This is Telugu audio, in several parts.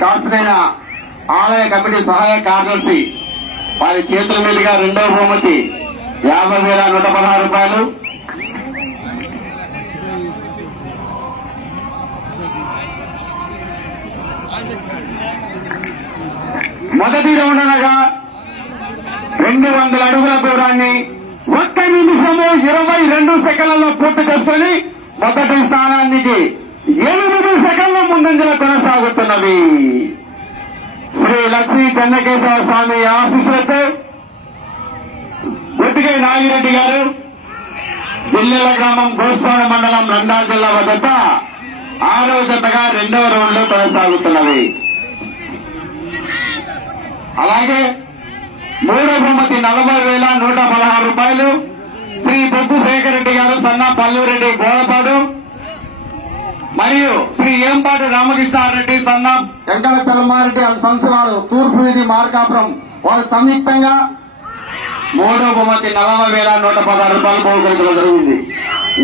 కాసులైన ఆలయ కమిటీ సహాయ కార్యదర్శి వారి చేతుల మీదుగా రెండవ బహుమతి 50,116 రూపాయలు. మొదటి రౌండ్ అనగా 200 అడుగుల దూరాన్ని 1 నిమిషము 22 సెకండ్లలో పూర్తి చేసుకుని మొదటి స్థానానికి 8 సెకండ్ల ముందంజలో కొనసాగుతున్నవి. శ్రీ లక్ష్మీ చెన్నకేశవ స్వామి ఆశీస్సులతో బొట్టిగై నాగిరెడ్డి గారు జిల్లెల గ్రామం గోస్వాడ మండలం నంద్యాల జిల్లా వద్ద 6వ జతగా 2వ రౌండ్ లో కొనసాగుతున్నవి. అలాగే 3వ బహుమతి 40,116 రూపాయలు శ్రీ బొద్దు శేఖర్ రెడ్డి గారు సన్నా పల్లూరెడ్డి గోడపాడు మరియు శ్రీ ఏంపాటి రామకృష్ణారెడ్డి సన్నా వెంకట చలమారెడ్డి సన్స్ వారు తూర్పు వీధి మార్కాపురం వారు సంయుక్తంగా 3వ బహుమతి 40,116 రూపాయలు బహుకరించడం జరిగింది.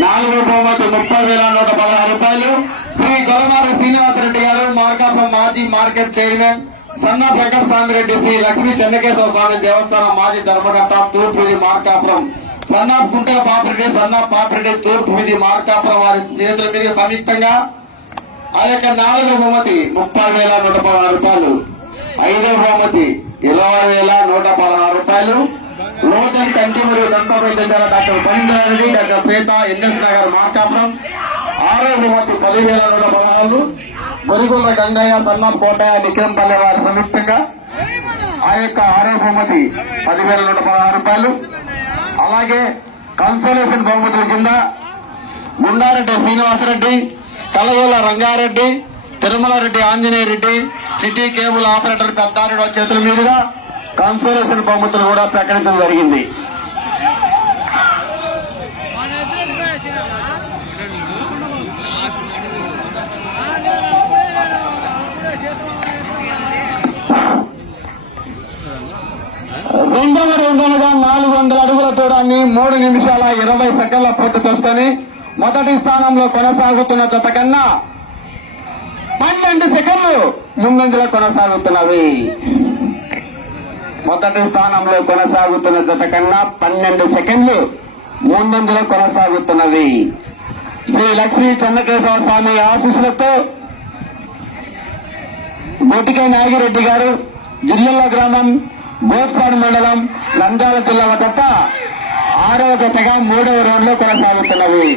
4వ బహుమతి 30,116 రూపాయలు శ్రీ గొరమారి శ్రీనివాసరెడ్డి గారు మార్కాపురం మాజీ మార్కెట్ చైర్మన్ సన్నా వెంకటస్వామిరెడ్డి శ్రీ లక్ష్మీ చెన్నకేశవ స్వామి దేవస్థానం మాజీ ధర్మకర్త తూర్పు వీధి మార్కాపురం సన్నా కుంటల పాపిరెడ్డి సన్నా పాపిరెడ్డి తూర్పు వీధి మార్కాపురం వారి చేతుల మీద సంయుక్తంగా ఆ యొక్క 4వ బహుమతి 30,116 రూపాయలు, 5వ బహుమతి 20,116 రూపాయలు లోచన్ కంటి మరియు దంత వైద్యశాల డాక్టర్ బలింద్రారెడ్డి డాక్టర్ శ్వేత ఎన్ఎస్ నగర్ మార్కాపురం. 6వ బహుమతి 10,116 బొరిగుల్ల గంగయ్య సన్నా కోటయ్య నిక్రంపల్లె వారి సంయుక్తంగా ఆ యొక్క 6వ బహుమతి 10,116 రూపాయలు. అలాగే కన్సోలేషన్ బహుమతుల కింద Gundareddy Srinivasareddy, Kalagola Rangareddy, Tirumalareddy Anjaneya Reddy, city cable operator Peddareddy చేతుల మీదుగా కన్సోలేషన్ బహుమతులు కూడా ప్రకటించడం జరిగింది. రెండవ రౌండ్ అనగా 400 అడుగుల దూరాన్ని 3 నిమిషాల 20 సెకండ్ల పూర్తి చేసుకుని మొదటి స్థానంలో కొనసాగుతున్న జత కన్నా 12 సెకండ్లు ముందంజలో కొనసాగుతున్నవి. మొదటి స్థానంలో కొనసాగుతున్న జత కన్నా 12 సెకండ్లు ముందంజలో కొనసాగుతున్నవి. శ్రీ లక్ష్మీ చెన్నకేశవ స్వామి ఆశీస్సులతో బొట్టిగై నాగిరెడ్డి గారు జిల్లెల గ్రామం గోస్పాడు మండలం నంద్యాల జిల్లా వద్ద 6వ జతగా 3వ రౌండ్ లో కొనసాగుతున్నవి.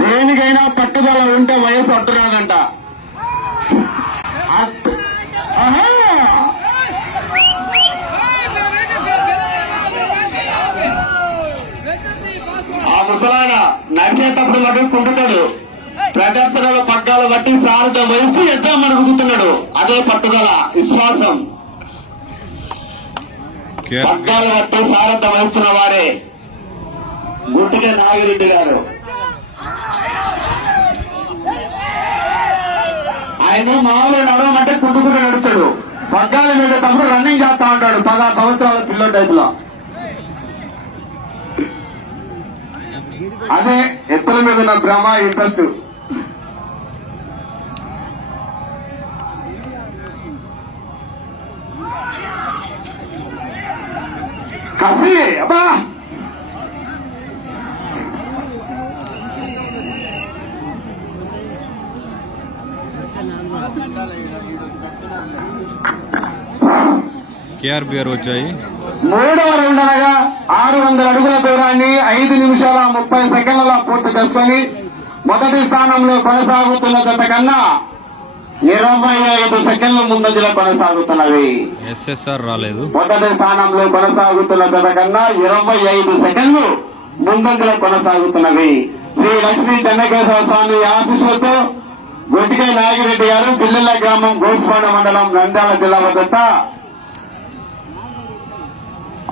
దేనికైనా పట్టుదల ఉంటే వయసు అడ్డురాదంట. ఆ ముసలాయన నడిచేటప్పుడు మటు కుంటుతాడు, ప్రదర్శనలో పగ్గాలు బట్టి సారథ్యం వహిస్తూ ఎంతో మరుగుతున్నాడు. అదే పట్టుదల, విశ్వాసం. పగ్గాలు బట్టి సారథ్యం వహిస్తున్న వారే గుట్టిగా నాగిరెడ్డి గారు. ఆయన మామూలు నడవమంటే కుంటుకుంటూ నడుస్తాడు. పగ్గాల మీద తప్పుడు రన్నింగ్ చేస్తా ఉంటాడు 10 సంవత్సరాల పిల్లల టైప్ లో. అదే ఎత్తుల మీద ఉన్న భ్రమ, ఇంట్రెస్ట్. కసి అబ్బా కేఆర్బిఆర్ వచ్చాయి. 3వ రౌండ్ అనగా 600 అడుగుల దూరాన్ని 5 నిమిషాల 30 సెకండ్లలో పూర్తి చేసుకుని మొదటి స్థానంలో కొనసాగుతున్న జత కన్నా 25 సెకండ్ల ముందంజలో కొనసాగుతున్నవి. ఎస్ఎస్ఆర్ రాలేదు. మొదటి స్థానంలో కొనసాగుతున్న జత కన్నా 25 సెకండ్లు ముందంజలో కొనసాగుతున్నవి. శ్రీ లక్ష్మీ చెన్నకేశ్వర స్వామి ఆశీస్సులతో గొట్టిగా నాగిరెడ్డి గారు, జిల్లెల గ్రామం, గోస్పాడ మండలం, నంద్యాల జిల్లా వద్ద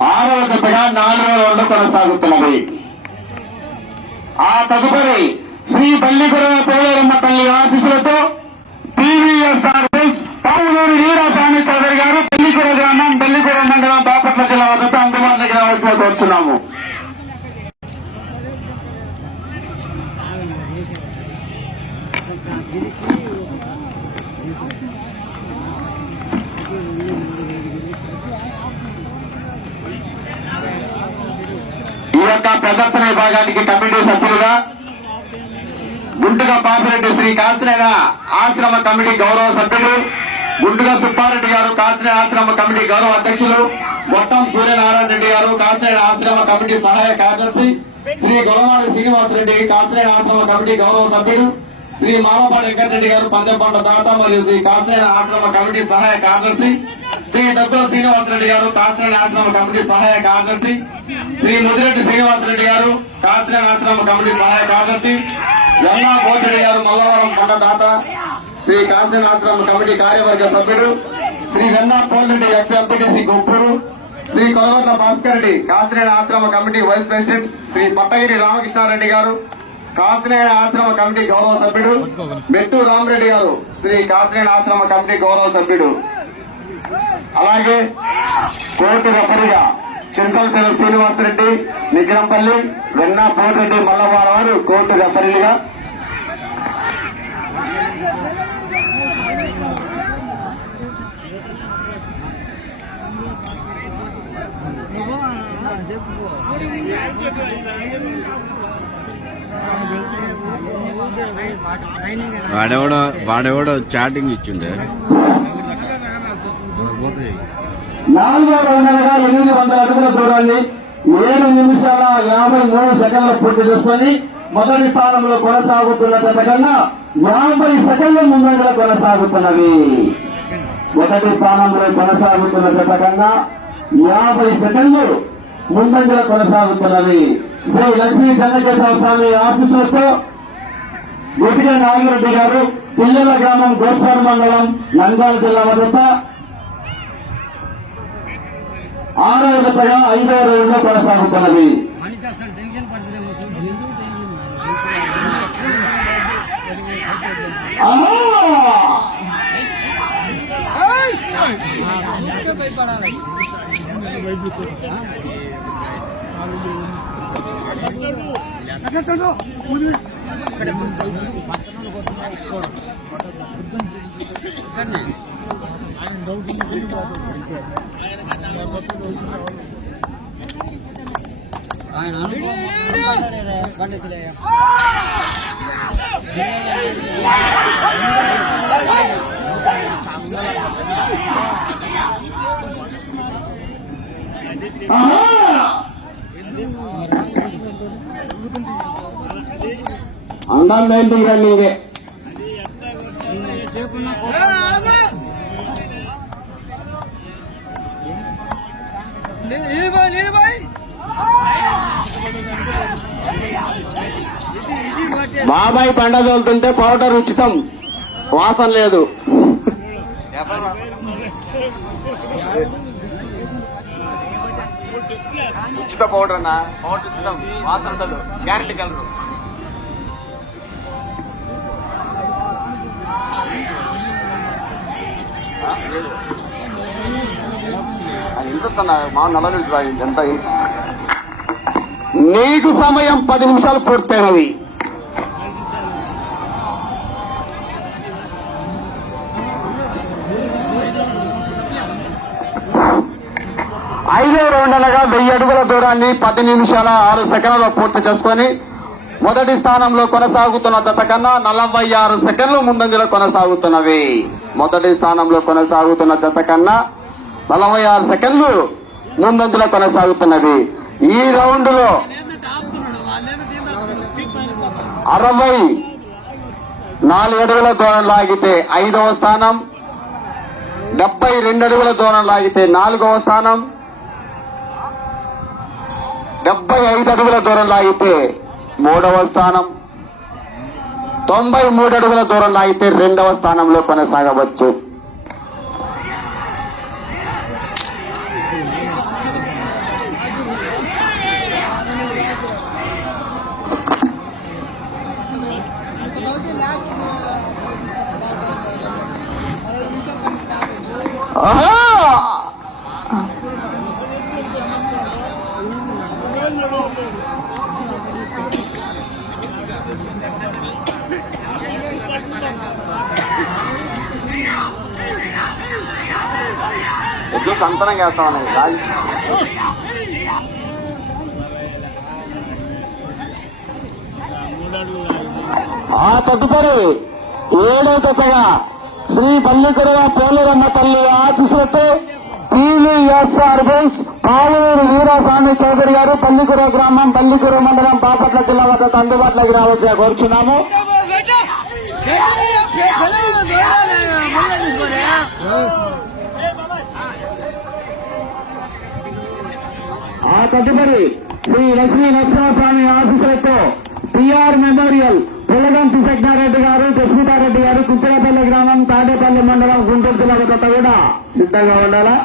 6వ జతగా 4వ రౌండ్ కొనసాగుతున్నవి. ఆ తదుపరి శ్రీ బల్లిగురవ పోలేరమ్మ తల్లి ఆశీస్సులతో టీవీఎస్ఆర్ పావులూరి వీరాస్వామి చౌదరి గారు, బల్లిగుర గ్రామం, బల్లిగుర మండలం, బాపట్ల జిల్లా వద్ద అందుబాటులోకి రావాల్సిన కోరుతున్నాము. ఈ యొక్క ప్రదర్శన విభాగానికి కమిటీ సభ్యులుగా గుంటుగా పాపిరెడ్డి శ్రీ కాసినేన ఆశ్రమ కమిటీ గౌరవ సభ్యులు, గుంటుగా సుబ్బారెడ్డి గారు కాసినేన ఆశ్రమ కమిటీ గౌరవ అధ్యక్షులు, మొత్తం సూర్యనారాయణ రెడ్డి గారు కాసినేన ఆశ్రమ కమిటీ సహాయ కార్యదర్శి, శ్రీ గొలవాడి శ్రీనివాసరెడ్డి కాసినేన ఆశ్రమ కమిటీ గౌరవ సభ్యులు, శ్రీ మాలపాటి వెంకటరెడ్డి గారు పందెపంట దాత మరియు శ్రీ కాసినేన ఆశ్రమ కమిటీ సహాయ కార్యదర్శి, శ్రీ దగ్గర శ్రీనివాసరెడ్డి గారు కాసినేన ఆశ్రమ కమిటీ సహాయ కార్యదర్శి, శ్రీ ముదిరెడ్డి శ్రీనివాసరెడ్డి గారు కాసినేన ఆశ్రమ కమిటీ సహాయ కార్యదర్శి, ఎల్లా పోతిరెడ్డి గారు మల్లవరం పంట దాత, శ్రీ కాసినేన ఆశ్రమ కమిటీ కార్యవర్గ సభ్యుడు, శ్రీ వెన్నా పోలిరెడ్డి ఎక్స్ఎంపీటీసీ గొప్పూరు, శ్రీ కొలవర్ల భాస్కర్ రెడ్డి కాసినేన ఆశ్రమ committee vice president, Shri Pattagiri Ramakrishnareddy గారు కాసినేన ఆశ్రమ కమిటీ గౌరవ సభ్యుడు, మెట్టు రామరెడ్డి గారు శ్రీ కాసినేన ఆశ్రమ కమిటీ గౌరవ సభ్యుడు. అలాగే కోర్టు రెఫరీగా చింతలసేన శ్రీనివాసరెడ్డి నిజరంపల్లి, వెన్నా పోతిరెడ్డి మల్లవాడ వారు కోర్టు రెఫరీలుగా, వాడెవడో చాటింగ్ ఇచ్చిండే. 4వ రౌండ్ అనగా 800 అడుగుల దూరాన్ని 7 నిమిషాల 53 సెకండ్ల పూర్తి చేసుకుని మొదటి స్థానంలో కొనసాగుతున్న జత కన్నా 50 సెకండ్ల ముందంగా కొనసాగుతున్నవి. మొదటి స్థానంలో కొనసాగుతున్న జత కన్నా 50 సెకండ్లు ముందంగా కొనసాగుతున్నవి. శ్రీ లక్ష్మీ చెన్నకేశ్వర స్వామి ఆశీస్సులతో గుట్టిగా నాగిరెడ్డి గారు, జిల్లెల గ్రామం, గోస్పాడ మండలం, నంద్యాల జిల్లా వద్ద 6వ జతగా 5వ రౌండ్లో కొనసాగుతున్నది. అండం పెయింటింగ్ రన్నింగ్ బాబాయ్ పండ తోలుతుంటే పౌడర్ ఉచితం, వాసన లేదు. ఉచిత పౌడర్ అన్నా, పౌడర్ ఉచితం, వాసన ఉండదు, గ్యారెంటీ కలరు. అది ఇంట్రెస్ట్ అన్న, మా 40 నిమిషాలు ఎంత. నీకు సమయం 10 నిమిషాలు పూర్తయినవి. ఐదో రౌండ్ అనగా 1000 అడుగుల దూరాన్ని 10 నిమిషాల 6 సెకండ్లలో పూర్తి చేసుకొని మొదటి స్థానంలో కొనసాగుతున్న జత కన్నా 46 సెకండ్లు ముందంజలో కొనసాగుతున్నవి. మొదటి స్థానంలో కొనసాగుతున్న జత కన్నా 46 సెకండ్లు ముందంజలో కొనసాగుతున్నవి. ఈ రౌండ్ లో 64 అడుగుల దూరం లాగితే 5వ స్థానం, 72 అడుగుల దూరం లాగితే 4వ స్థానం, 75 అడుగుల దూరం లాగితే 3వ స్థానం, 93 అడుగుల దూరం లాగితే 2వ స్థానంలో కొనసాగవచ్చు. ఎద్దు సంతనం చేస్తామని ఆ తదుపరి 7వ దశగా శ్రీ పల్లికురవ పోలేరమ్మ తల్లి ఆశీస్సులతో PVSR బెంచ్ పాలూరు వీరాస్వామి చౌదరి గారు పల్లికురవ గ్రామం, పల్లికురవ మండలం, బాపట్ల జిల్లా వద్ద అందుబాటులోకి రావాల్సిగా కోరుచున్నాము. ఆ తదుపరి శ్రీ లక్ష్మీ నరసింహస్వామి ఆశీస్సులతో PR మెమోరియల్ పులగంటి సజ్ఞారెడ్డి గారు, జస్మితారెడ్డి గారు, కుక్కలపల్లి గ్రామం, తాడేపల్లి మండలం, గుంటూరు జిల్లా వద్ద కూడా సిద్ధంగా ఉండాలా.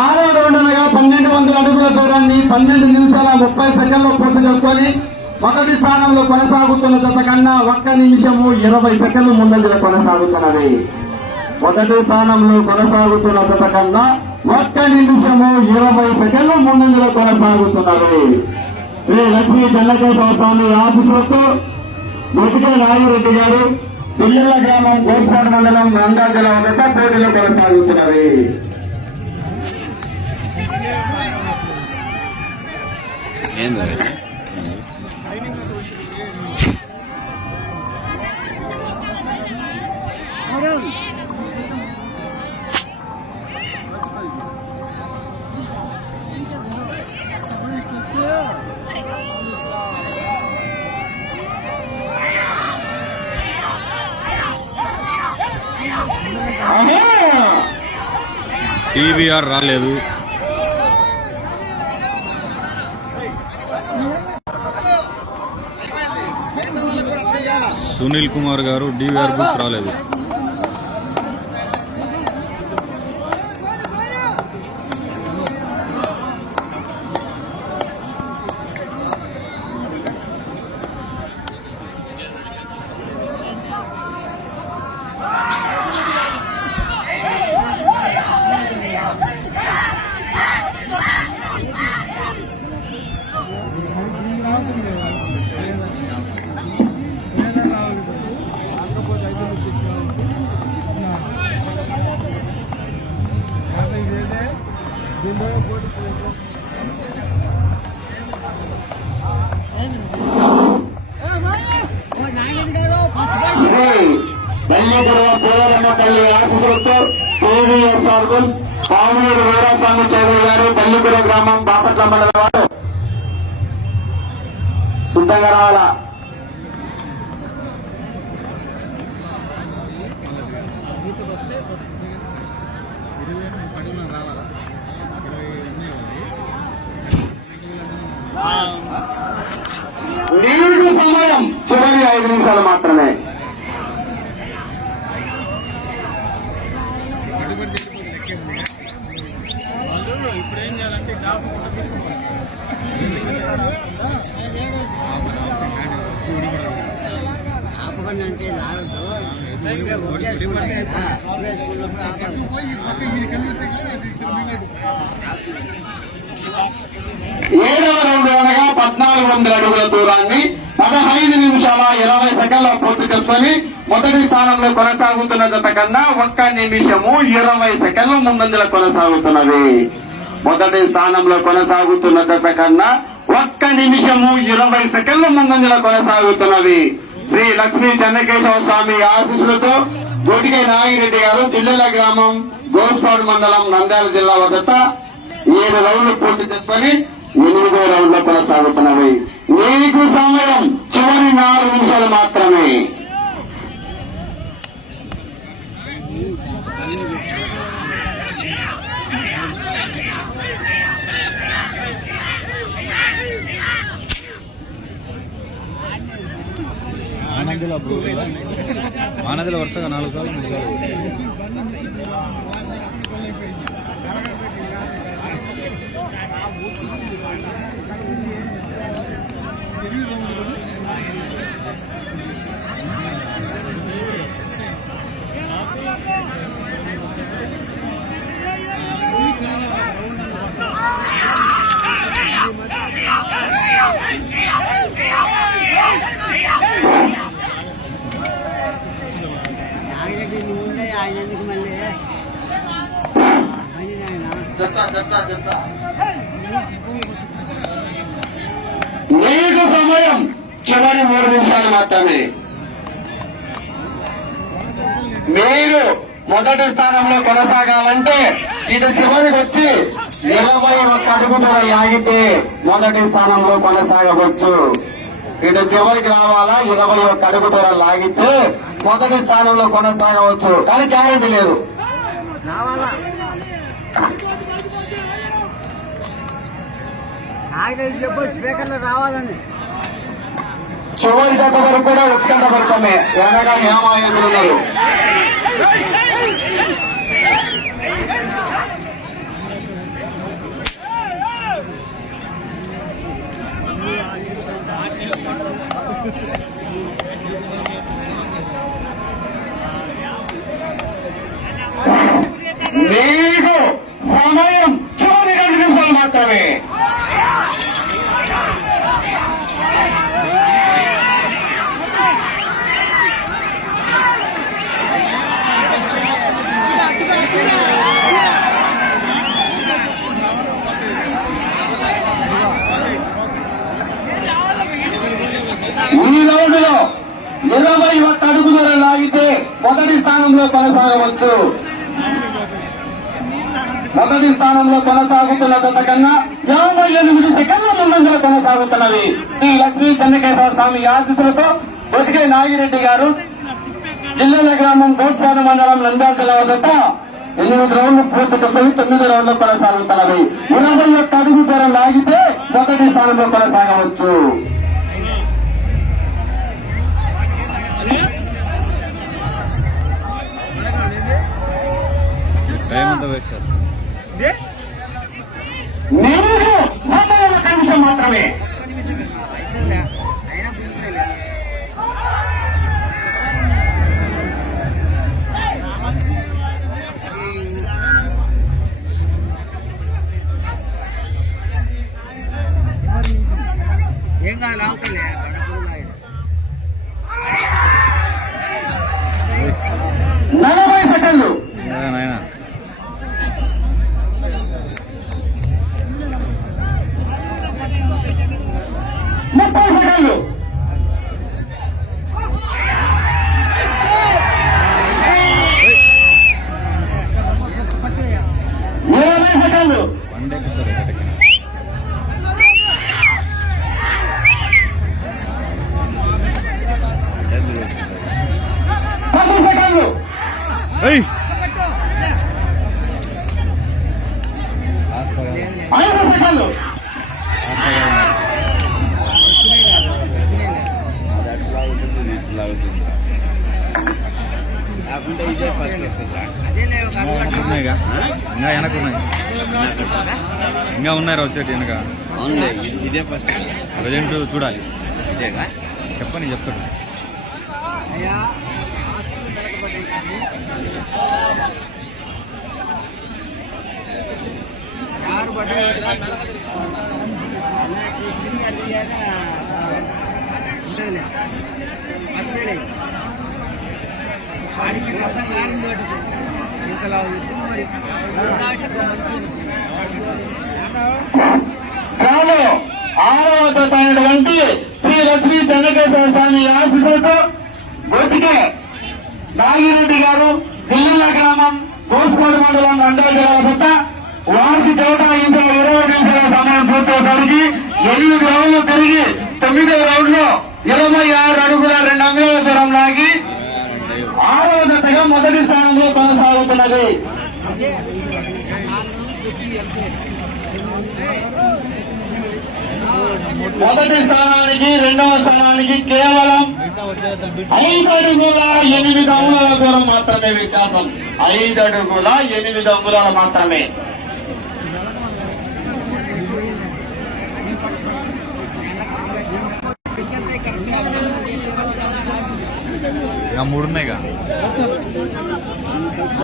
ఆరో రౌండ్ అనగా 1200 అడుగుల దూరాన్ని 12 నిమిషాల 30 సెకండ్లో పూర్తి చేసుకొని మొదటి స్థానంలో కొనసాగుతున్న జత కన్నా 1 నిమిషము 20 సెకండ్లు ముందంజలో కొనసాగుతున్నవి. మొదటి స్థానంలో కొనసాగుతున్న జత కన్నా 1 నిమిషము 20 సెకండ్లు ముందంజలో కొనసాగుతున్నవి. శ్రీ లక్ష్మీ చెన్నకేశ్వర స్వామి ఆశీస్సులతో మొదటి నాగిరెడ్డి గారు, పిల్లల గ్రామం, గోస్పాడు మండలం, నంద్యాల జిల్లా వద్ద పోటీలో కొనసాగుతున్నవి. ఏంది TVR రాలేదు. సునీల్ కుమార్ గారు DVR బుక్స్ రాలేదు. శ్రీ బల్లిపురం పోలమ్మ తల్లి ఆశీస్సులతో PVSR పావునూరు వీరాస్వామి చౌదరి గారు పల్లిపుర గ్రామం బాపట్ల మండలం వారు సిద్ధంగా రావాలా. నీకు సమయం చివరి 5 నిమిషాలు మాత్రమే. ఇప్పుడు ఏం చేయాలంటే తీసుకోవాలి. ఆపకండి అంటే రావద్దు. 7వ రౌండ్ అనగా 1400 అడుగుల దూరాన్ని 15 నిమిషాల 20 సెకండ్ల పూర్తి చేసుకుని మొదటి స్థానంలో కొనసాగుతున్న జత కన్నా 1 నిమిషము 20 సెకండ్లు ముందంజల కొనసాగుతున్నది. మొదటి స్థానంలో కొనసాగుతున్న జత కన్నా 1 నిమిషము 20 సెకండ్లు ముందంజల కొనసాగుతున్నవి. శ్రీ లక్ష్మీ చెన్నకేశవ స్వామి ఆశీస్సులతో గోటికే నాగిరెడ్డి గారు జిల్లెల గ్రామం గోస్పాడు మండలం నంద్యాల జిల్లా వద్ద 7 రౌండ్లు పూర్తి చేసుకుని 8వ రౌండ్ లో కొనసాగుతున్నవి. నీకు సమయం చివరి 4 నిమిషాలు మాత్రమే. ఆనందలో వరుసగా 4 సార్లు 3 సార్లు నాగిరెడ్డి నువ్వు ఉండే ఆయన ఎందుకు మళ్ళీ నీకు సమయం చివరి 3 నిమిషాలు మాత్రమే. మీరు మొదటి స్థానంలో కొనసాగాలంటే ఇది చివరికి వచ్చి 21 అడుగుతో లాగితే మొదటి స్థానంలో కొనసాగవచ్చు. ఇటు చివరికి రావాలా 21 అడుగుతో లాగితే మొదటి స్థానంలో కొనసాగవచ్చు. కానీ గ్యారెంటీ లేదు. నాగిరెడ్డి చెప్పు స్పీకర్లో రావాలని. చివరి జత వరకు కూడా ఉత్కంఠ పడతామే. వెనక హేమాయకులు ఉన్నారు. నీకు సమయం చివరి 2 నిమిషాలు మాత్రమే. ఈ రోజులో 21 అడుగు దూరం లాగితే మొదటి స్థానంలో కొనసాగవచ్చు. మొదటి స్థానంలో కొనసాగుతున్న జత కన్నా 58 సెకండ్ల ముందంజలో కొనసాగుతున్నవి. శ్రీ లక్ష్మీ చెన్నకేశవ స్వామి ఆశీస్సులతో బొటికే నాగిరెడ్డి గారు జిల్లెల గ్రామం గోస్పాడు మండలం నంద్యాల జిల్లా వద్ద 8 రౌండ్లు పూర్తి చేసుకుని 9 రౌండ్లు కొనసాగుతున్నవి. 21 అడుగు దూరం లాగితే మొదటి స్థానంలో కొనసాగవచ్చు. టైం అంతా వేస్ట్ చేస్తాం. నీకు సమయం 1 నిమిషం మాత్రమే. ఏం కాదు లావుతలే 40 సెకండ్లు. నాయన 30 సెకండ్లు. ఉన్నాయిగా ఇంకా వెనకున్నాయి ఇంకా ఉన్నాయి వచ్చేటి వెనక ఇదే ఫస్ట్ ప్రజెంట్ చూడాలి ఇదేగా చెప్పని చెప్తాడు రాను 6వ జత అయినటువంటి శ్రీ లక్ష్మీ చెన్నకేశ్వర స్వామి ఆశీస్సులతో గొట్టికే నాగిరెడ్డి గారు జిల్లా గ్రామం కోసుకోడు మండలం మండల జిల్లా వద్ద వారికి కేటాయించిన 20 నిమిషాల సమయం పూర్తయ్యేసరికి 8 రౌండ్లు తిరిగి 9వ రౌండ్ లో 26 అడుగుల 2 అంగుళాల దూరం లాగి 6వ జతగా మొదటి స్థానంలో కొనసాగుతున్నది. మొదటి స్థానానికి 2వ స్థానానికి కేవలం 5 అడుగుల 8 అంగుళాల దూరం మాత్రమే వ్యత్యాసం. 5 అడుగుల 8 అంగుళాలు మాత్రమే. ఇంకా 3 ఉన్నాయిగా